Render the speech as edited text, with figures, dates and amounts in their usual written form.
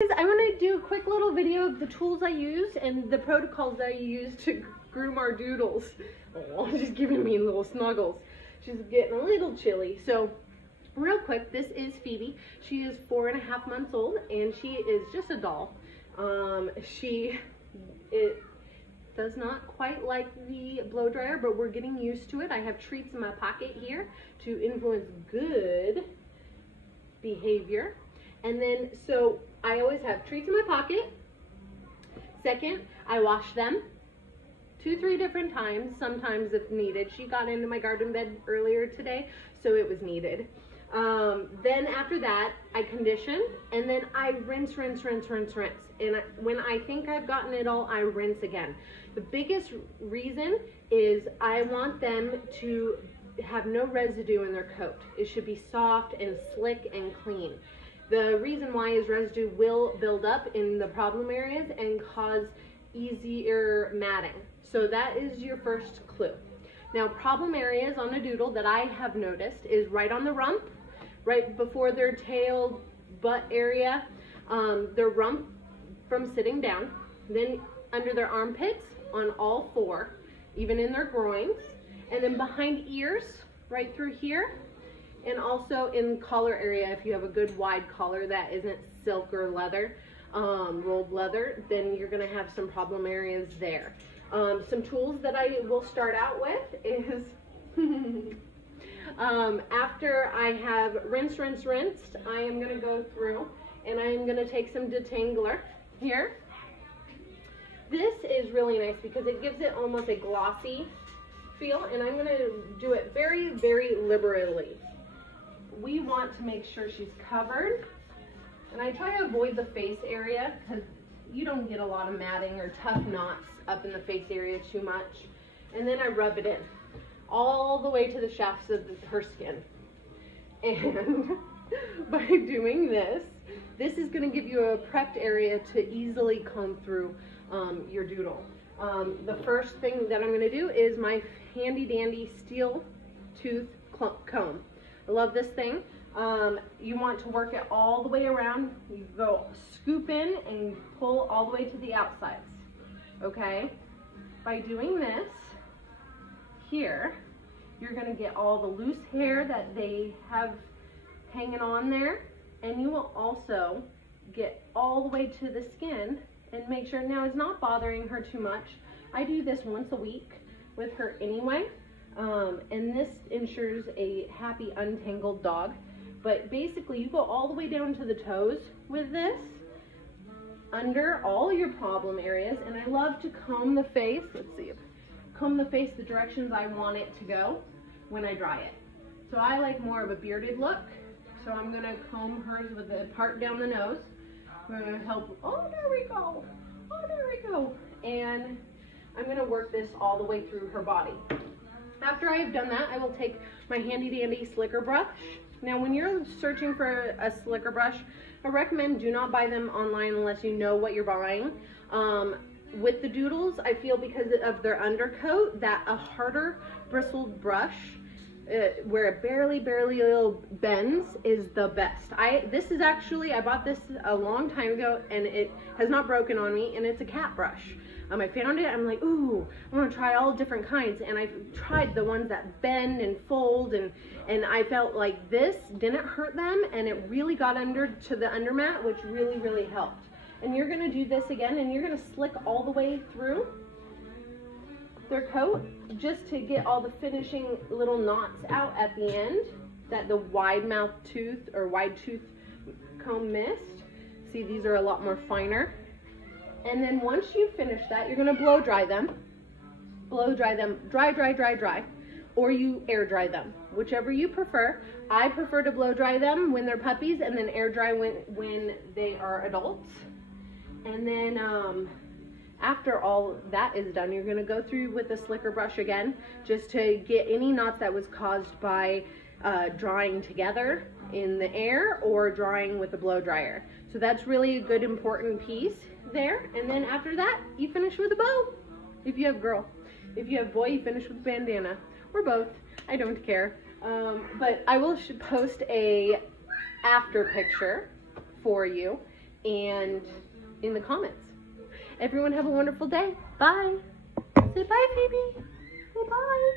I want to do a quick little video of the tools I use and the protocols that I use to groom our Doodles. Oh, she's giving me little snuggles. She's getting a little chilly. So real quick, this is Phoebe. She is 4.5 months old and she is just a doll. It does not quite like the blow dryer, but we're getting used to it. I have treats in my pocket here to influence good behavior. And then, so I always have treats in my pocket. Second, I wash them 2-3 different times, sometimes if needed. She got into my garden bed earlier today, so it was needed. Then after that, I condition, and then I rinse. And when I think I've gotten it all, I rinse again. The biggest reason is I want them to have no residue in their coat. It should be soft and slick and clean. The reason why is residue will build up in the problem areas and cause easier matting. So that is your first clue. Now, problem areas on a doodle that I have noticed is right on the rump, right before their tail butt area, their rump from sitting down, then under their armpits on all four, even in their groins, and then behind ears, right through here, and also in collar area. If you have a good wide collar that isn't silk or leather, rolled leather, then you're gonna have some problem areas there. Some tools that I will start out with is after I have rinsed, I am gonna go through and I am gonna take some detangler here. This is really nice because it gives it almost a glossy feel, and I'm gonna do it very, very liberally. We want to make sure she's covered, and I try to avoid the face area because you don't get a lot of matting or tough knots up in the face area too much. And then I rub it in all the way to the shafts of her skin. And by doing this, this is going to give you a prepped area to easily comb through your doodle. The first thing that I'm going to do is my handy dandy steel tooth comb. I love this thing. You want to work it all the way around. You go scoop in and pull all the way to the outsides. Okay? By doing this here, you're going to get all the loose hair that they have hanging on there, and you will also get all the way to the skin and make sure now it's not bothering her too much. I do this once a week with her anyway. And this ensures a happy, untangled dog. But basically, you go all the way down to the toes with this, under all your problem areas. And I love to comb the face. Let's see, comb the face the directions I want it to go when I dry it. So I like more of a bearded look. So I'm gonna comb hers with the part down the nose. We're gonna help. Oh, there we go. Oh, there we go. And I'm gonna work this all the way through her body. After I have done that, I will take my handy dandy slicker brush. Now, when you're searching for a slicker brush, I recommend do not buy them online unless you know what you're buying. With the Doodles, I feel because of their undercoat that a harder bristled brush where it barely little bends is the best. This is actually, I bought this a long time ago and it has not broken on me, and it's a cat brush. I found it, I'm like, ooh, I want to try all different kinds, and I tried the ones that bend and fold, and I felt like this didn't hurt them, and it really got under to the undermat, which really helped. And you're going to do this again, and you're going to slick all the way through their coat just to get all the finishing little knots out at the end that the wide mouth tooth or wide tooth comb missed. See, these are a lot more finer. And then once you finish that, you're going to blow dry them. Blow dry them, dry, or you air dry them, whichever you prefer. I prefer to blow dry them when they're puppies and then air dry when they are adults. And then after all that is done, you're going to go through with the slicker brush again just to get any knots that was caused by drying together in the air or drying with the blow dryer. So that's really a good important piece there. And then after that, you finish with a bow. If you have girl. If you have boy, you finish with bandana. Or both. I don't care. But I will post a after picture for you and in the comments. Everyone have a wonderful day. Bye. Say bye, baby. Say bye.